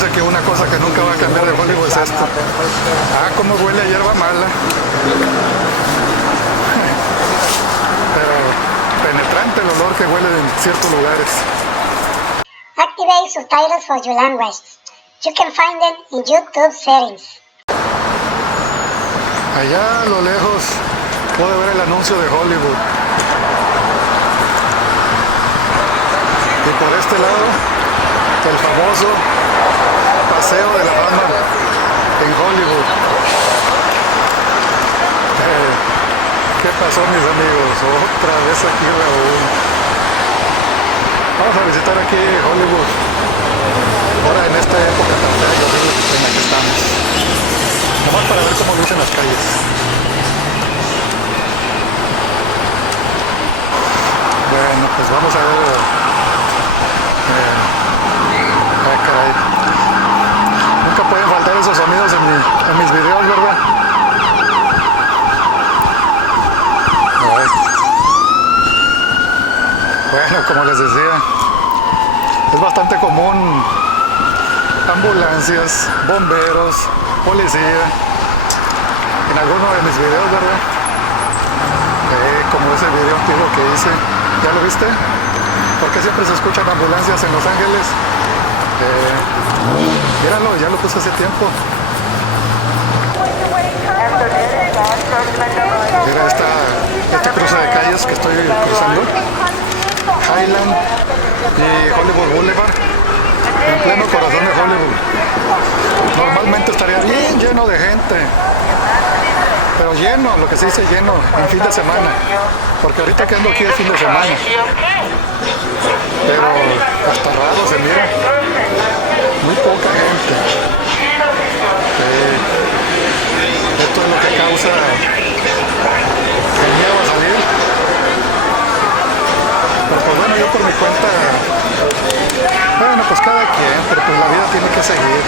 parece que una cosa que nunca va a cambiar de Hollywood es esto. Ah, cómo huele a hierba mala. Pero penetrante el olor que huele en ciertos lugares. Activate subtitles for your language. You can find them in YouTube settings. Allá a lo lejos puedo ver el anuncio de Hollywood. Y por este lado, el famoso Paseo de la Fama en Hollywood. ¿Qué pasó, mis amigos? Otra vez aquí Raúl. Vamos a visitar aquí Hollywood. Ahora en esta época tan fea y horrible en la que estamos. Nomás para ver cómo lucen las calles. Bueno, pues vamos a ver. Caray. Nunca pueden faltar esos sonidos en mis videos, ¿verdad? Ay. Bueno, como les decía, es bastante común ambulancias, bomberos, policía en alguno de mis videos, ¿verdad? Como ese video antiguo que hice. ¿Ya lo viste? ¿Por qué siempre se escuchan ambulancias en Los Ángeles? Míralo, ya lo puse hace tiempo. Mira este cruce de calles que estoy cruzando. Highland y Hollywood Boulevard. En pleno corazón de Hollywood. Normalmente estaría bien lleno de gente. Pero lleno, lo que se dice lleno, en fin de semana. Porque ahorita que ando aquí es fin de semana. Pero hasta raro se mira. Muy poca gente. Esto es lo que causa el miedo a salir. Pero pues bueno, yo por mi cuenta, bueno, pues cada quien, pero pues la vida tiene que seguir.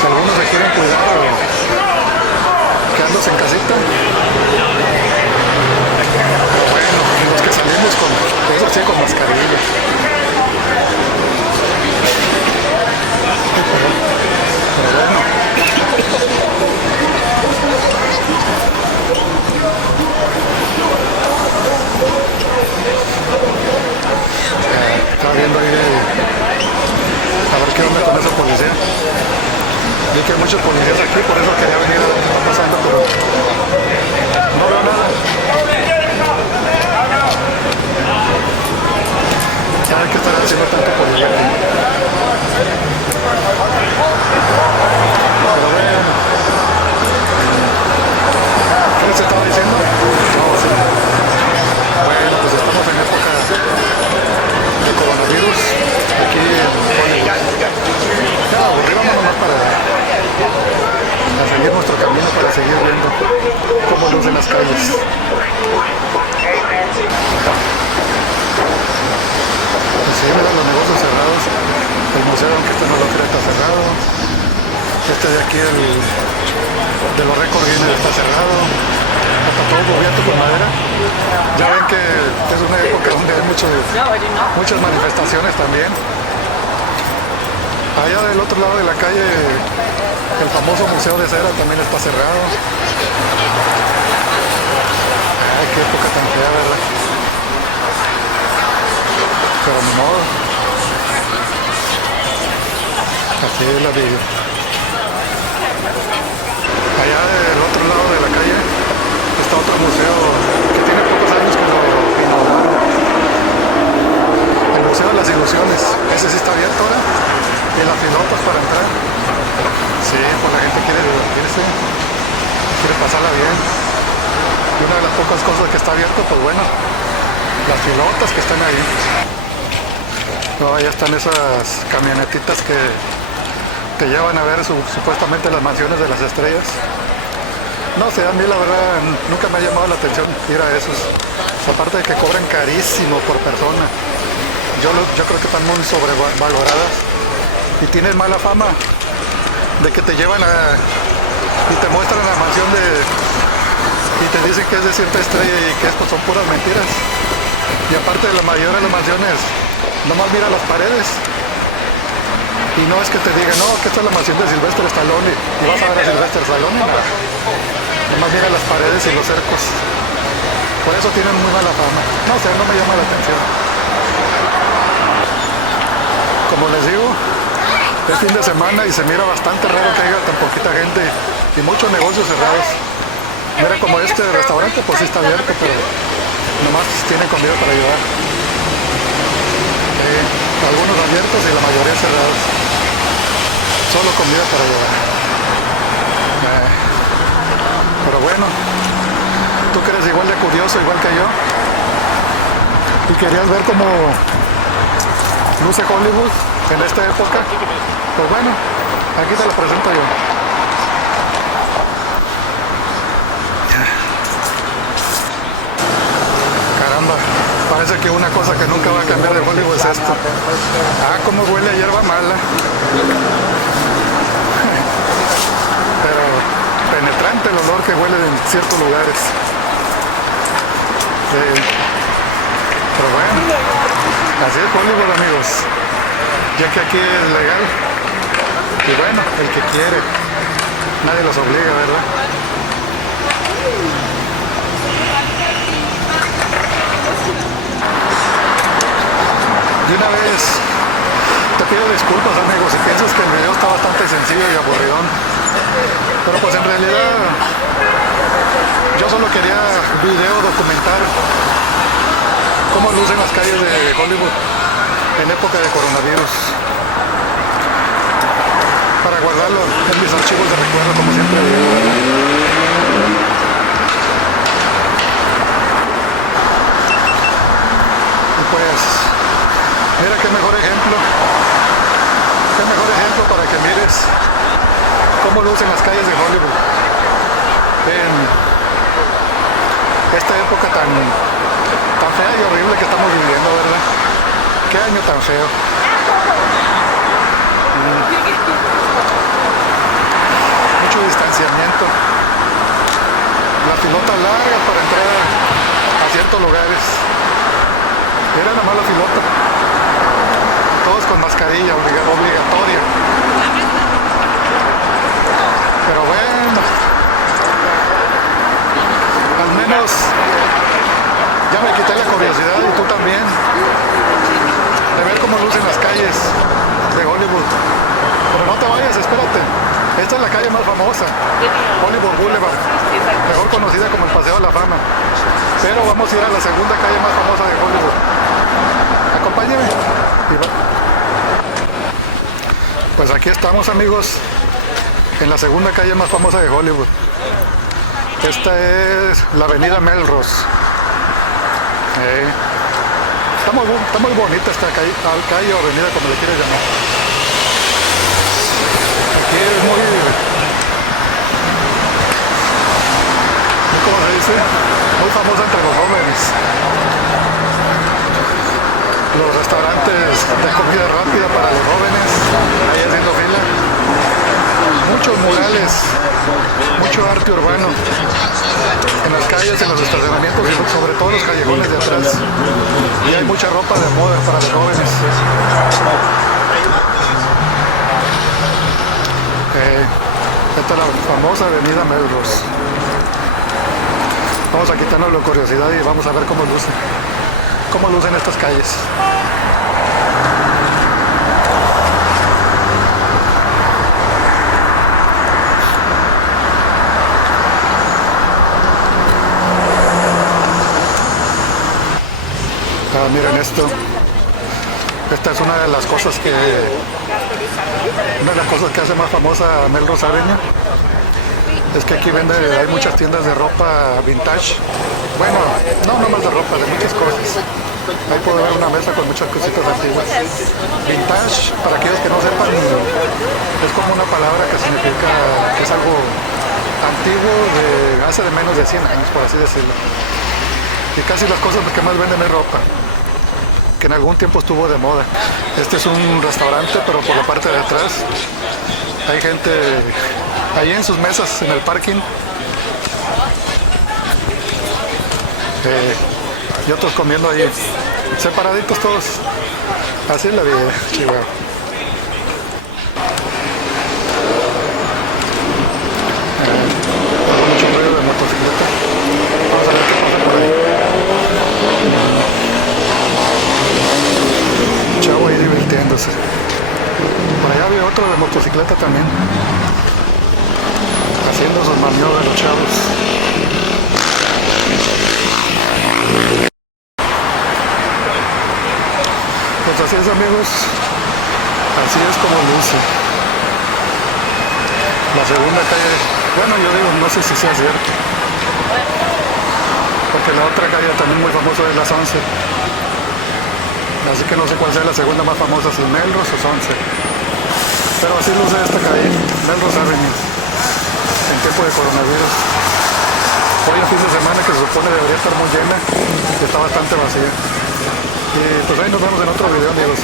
Si algunos se quieren cuidar o quedándose en casita, pero bueno, los que salimos con, eso sí, con mascarilla. Pero bueno. Estaba viendo ahí a ver qué onda con esa policía. Vi que hay muchos policías aquí, por eso quería venir a ver qué está pasando, pero no veo nada. ¿Saben qué estará haciendo tanto policía aquí? Pero bueno. ¿Qué les estaba diciendo? No, sí. Bueno, pues estamos en época de coronavirus aquí en Hollywood. Ya, aburrimos nomás para seguir nuestro camino, para seguir viendo cómo lucen las calles. Pues sí, mira los negocios cerrados. El museo, aunque este no lo cree, está cerrado. Este de aquí, el de los récords Guinness, está cerrado. Está todo cubierto con madera. Ya ven que es una época donde hay muchas manifestaciones también. Allá del otro lado de la calle, el famoso Museo de Cera también está cerrado. Ay, qué época tan fea, ¿verdad? Pero ni modo. Así es la vida. Allá del otro lado de la calle está otro museo que tiene pocos años que lo inauguraron. El Museo de las Ilusiones. Ese sí está abierto ahora. Y las pilotas para entrar. Sí, pues la gente quiere divertirse, quiere pasarla bien. Y una de las pocas cosas que está abierto, pues bueno, las pilotas que están ahí. No, allá están esas camionetitas que te llevan a ver supuestamente las mansiones de las estrellas. No sé, a mí la verdad nunca me ha llamado la atención ir a esos. Aparte de que cobran carísimo por persona. Yo creo que están muy sobrevaloradas. Y tienen mala fama de que te llevan y te muestran la mansión y te dicen que es de cierta estrella y que pues, son puras mentiras. Y aparte de la mayoría de las mansiones, nomás mira las paredes. Y no es que te digan, no, que esta es la mansión de Sylvester Stallone y vas a ver a Sylvester Stallone, nada. Nomás mira las paredes y los cercos. Por eso tienen muy mala fama. No sé, no me llama la atención. Como les digo, es fin de semana y se mira bastante raro que haya tan poquita gente y muchos negocios cerrados. Mira, como este restaurante pues sí está abierto, pero nomás tiene comida para llevar. Algunos abiertos y la mayoría cerrados. Solo comida para llevar. Pero bueno, tú que eres igual de curioso, igual que yo, y querías ver cómo luce Hollywood en esta época, pues bueno, aquí te lo presento yo. Caramba, parece que una cosa que nunca va a cambiar de Hollywood es esto. Ah, cómo huele a hierba mala. Pero penetrante el olor que huele en ciertos lugares. Pero bueno, así es Hollywood, amigos. Ya que aquí es legal. Y bueno, el que quiere. Nadie los obliga, ¿verdad? De una vez te pido disculpas, amigos, si piensas que el video está bastante sencillo y aburridón. Pero pues en realidad yo solo quería documentar cómo lucen las calles de Hollywood en época de coronavirus, para guardarlo en mis archivos de recuerdo, como siempre digo. Y pues mira qué mejor ejemplo para que mires cómo lucen las calles de Hollywood en esta época tan fea y horrible que estamos viviendo, ¿verdad? Qué año tan feo. Mucho distanciamiento, la filota larga para entrar a ciertos lugares. Era nada más la filota, todos con mascarilla obligatoria. Pero bueno, al menos ya me quité la curiosidad, y tú también, de ver cómo lucen las calles de Hollywood. Pero no te vayas, espérate. Esta es la calle más famosa, Hollywood Boulevard, mejor conocida como el Paseo de la Fama. Pero vamos a ir a la segunda calle más famosa de Hollywood. Acompáñeme. Pues aquí estamos, amigos, en la segunda calle más famosa de Hollywood. Esta es la avenida Melrose. Está muy bonita esta calle o avenida, como le quieres llamar. Aquí es muy, ¿cómo se dice? Muy famosa entre los jóvenes. Los restaurantes de comida rápida para los jóvenes, ahí haciendo fila. Muchos murales, mucho arte urbano en las calles, en los estacionamientos y sobre todo los callejones de atrás. Y hay mucha ropa de moda para los jóvenes. Esta es la famosa avenida Melrose. Vamos a quitarnos la curiosidad y vamos a ver cómo lucen estas calles. Miren esto. Esta es una de las cosas que hace más famosa a Melrose Avenue. Es que aquí hay muchas tiendas de ropa vintage. Bueno, no más de ropa, de muchas cosas. Ahí puedo ver una mesa con muchas cositas antiguas. Vintage, para aquellos que no sepan, es como una palabra que significa que es algo antiguo de hace de menos de 100 años, por así decirlo. Y casi las cosas que más venden es ropa, que en algún tiempo estuvo de moda. Este es un restaurante, pero por la parte de atrás hay gente ahí en sus mesas en el parking, y otros comiendo ahí separaditos todos. Así es la vida, Chihuahua. divirtiéndose. Por allá había otro de motocicleta también, haciendo sus maniobras los chavos. Pues así es, amigos, así es como luce la segunda calle. Bueno, yo digo, no sé si sea cierto, porque la otra calle también muy famosa es las 11. Así que no sé cuál sea la segunda más famosa, si Melrose o 11. Pero así luce esta calle, Melrose Avenue, en tiempo de coronavirus. Hoy es fin de semana que se supone debería estar muy llena y está bastante vacía. Y pues ahí nos vemos en otro video, amigos.